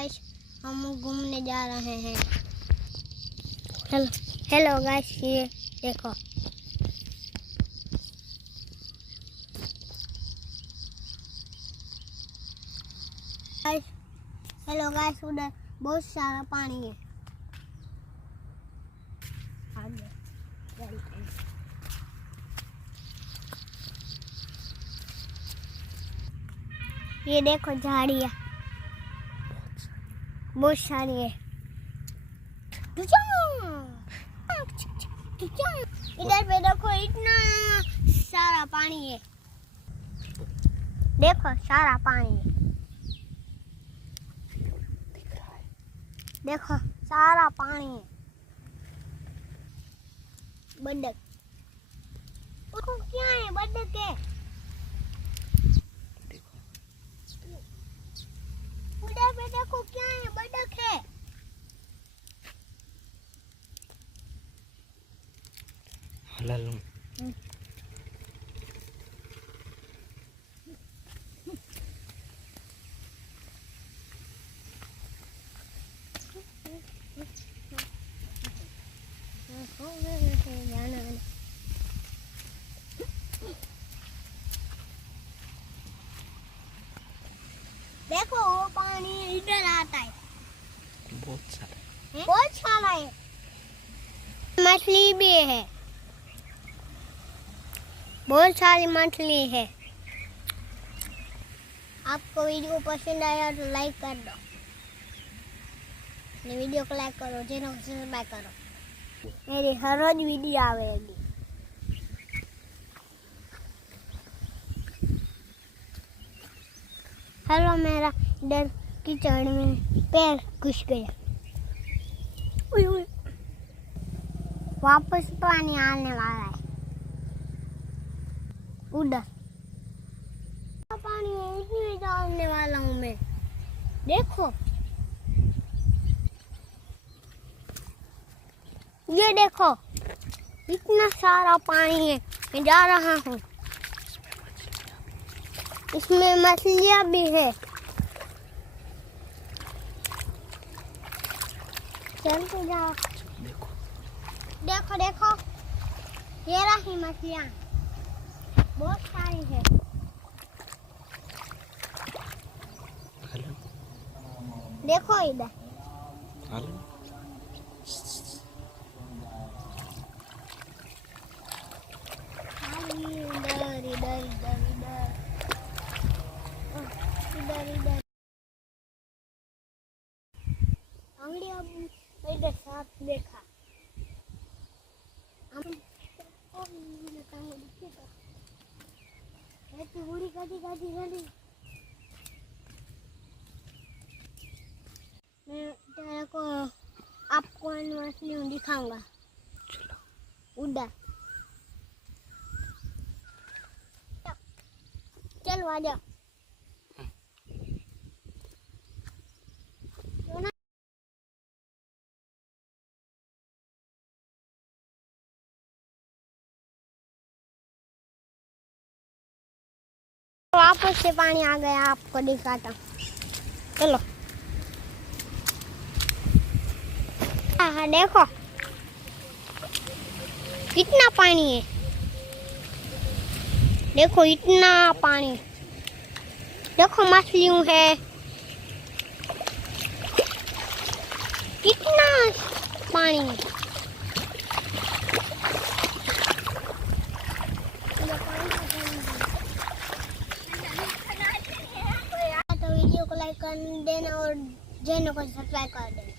Guys हम घूमने जा रहे हैं। हेलो गाइस, ये देखो गाइस। हेलो गाइस, उधर बहुत सारा पानी है। आगे चलते हैं। ये देखो झाड़ियाँ बहुत सारी है। इधर पे देखो इतना सारा पानी है। देखो सारा पानी है। देखो सारा पानी है। बतख देखो क्या है, बतख है। उधर पे देखो क्या है, बतख है। Lalu देखो वो पानी इधर आता है। बहुत सारा है। मछली भी है, बहुत सारी मछली है। आपको वीडियो पसंद आया तो लाइक कर दो। वीडियो को लाइक करो, चैनल को सब्सक्राइब करो। मेरी हर रोज वीडियो आवेगी। हेलो, मेरा इधर कीचड़ में पैर घुस गया। वापस पानी आने वाला है। उधर पानी है, इतनी डालने वाला हूँ मैं। देखो ये देखो इतना सारा पानी है। मैं जा रहा हूँ। इसमें मछलियाँ भी है। चलते जाओ। देखो देखो ये रही मछलियाँ, बहुत सारी है। देखो इधर इधर इधर इधर इधर इधर इधर साफ देखा। बुरी कटी कटी कटी। मैं तेरे को आपको मछली दिखाऊंगा। उधर चलो आ जाओ। वापस से पानी आ गया, आपको दिखाता। चलो हाँ देखो कितना पानी है। देखो इतना पानी। देखो मछलियों है। कितना पानी है। तो वीडियो को लाइक कर देना और चैनल को सब्सक्राइब कर देना।